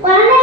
Why